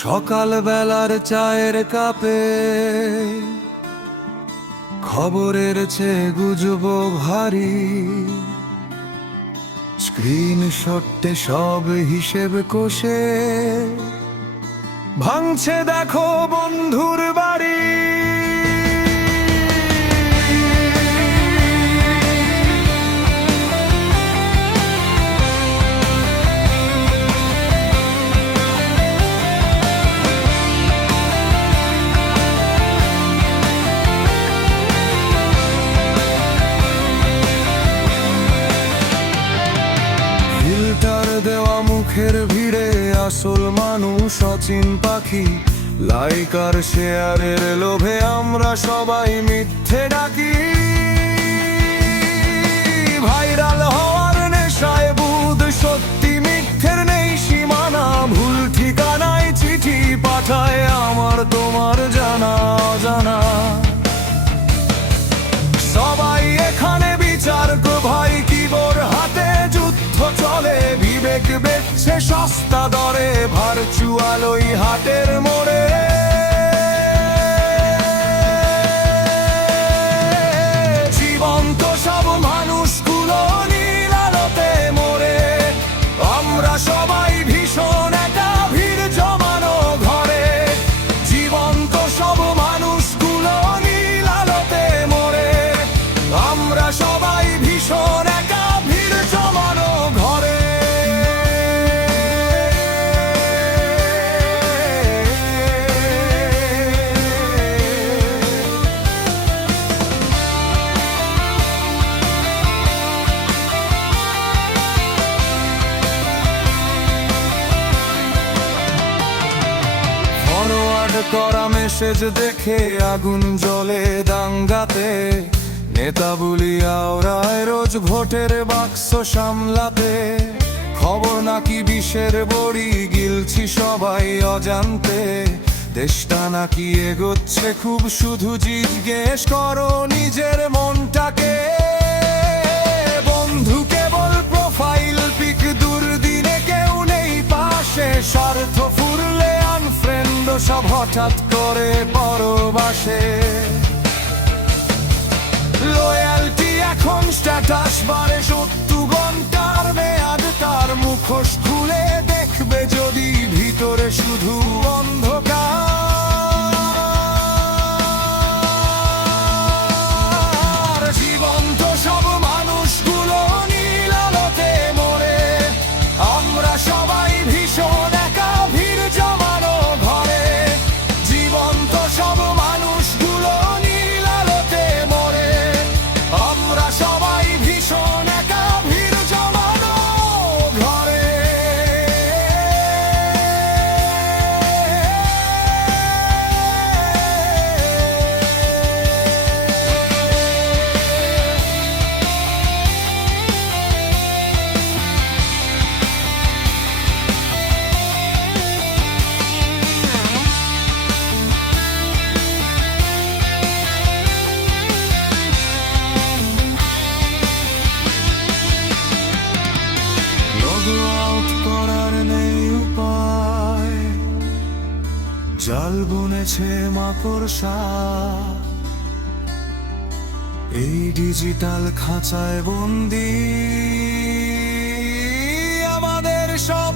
সকাল বেলার চায়ের কাপে খবরের চেয়ে গুজব ভারী, স্ক্রিনশটে সব হিসেব কষে ভাঙছে দেখো বন্ধুর বাড়ি। ফিল্টার দেওয়া মুখের ভিড়ে আসল মানুষ অচিন পাখি। লাইক আর শেয়ারের লোভে আমরা সবাই মিথ্যে ডাকি। ভাইরাল হওয়ার নেশায় বুধ সত্যি মিথ্যের নেই সীমানা। ভুল ঠিকানায় চিঠি পাঠায় আমার তোমার জানা অজানা। সবাই এখানে বিচারক ভাই, কিবোর হাতে যুদ্ধ চলে। বিবেক বেচছে সস্তা দরে ভার্চুয়াল ওই হাটের মোড়ে। জীবন্ত সব মানুষগুলো নীল আলোতে মোড়ে। আমরা সবাই ভীষণ একটা ভিড় জমানো ঘরে। জীবন্ত সব মানুষগুলো নীল আলোতে মোড়ে। আমরা সবাই ভীষণ একটা ভিড় জমানো ঘরে। ফরওয়ার্ড করা মেসেজ দেখে আগুন জ্বলে দাঙ্গাতে। নেতা বলিয়া ওরাই রোজ ভোটের বাক্স সামলাতে। খবর নাকি বিষের বড়ি, গিলছি সবাই অজান্তে। দেশটা নাকি এগোচ্ছে খুব, শুধু জিজ্ঞেস করো নিজের মনটাকে। বন্ধু কেবল প্রোফাইল পিক, দুর্দিনে কেউ নেই পাশে। স্বার্থ ফুরলে আনফ্রেন্ড সব হঠাৎ করে পরবাসে। লয়ালটি এখন স্ট্যাটাস বারে, ৭০ ঘন্টার মেয়াদ তার। মুখোশ খুলে দেখবে যদি ভিতরে শুধু অন্ধকার। জীবন্ত সব মানুষগুলো নীল আলোতে মোড়ে। আমরা সবাই ভীষণ একা ভিড় জমানো ঘরে। জীবন্ত সব মানুষগুলো নীল আলোতে মোড়ে। আমরা সবাই ভীষণ একা ভিড় জমানো ঘরে। লগ আউট করার নেই উপায়, জাল বুনেছে মাকড়সা। এই ডিজিটাল খাঁচায় বন্দি আমাদের সব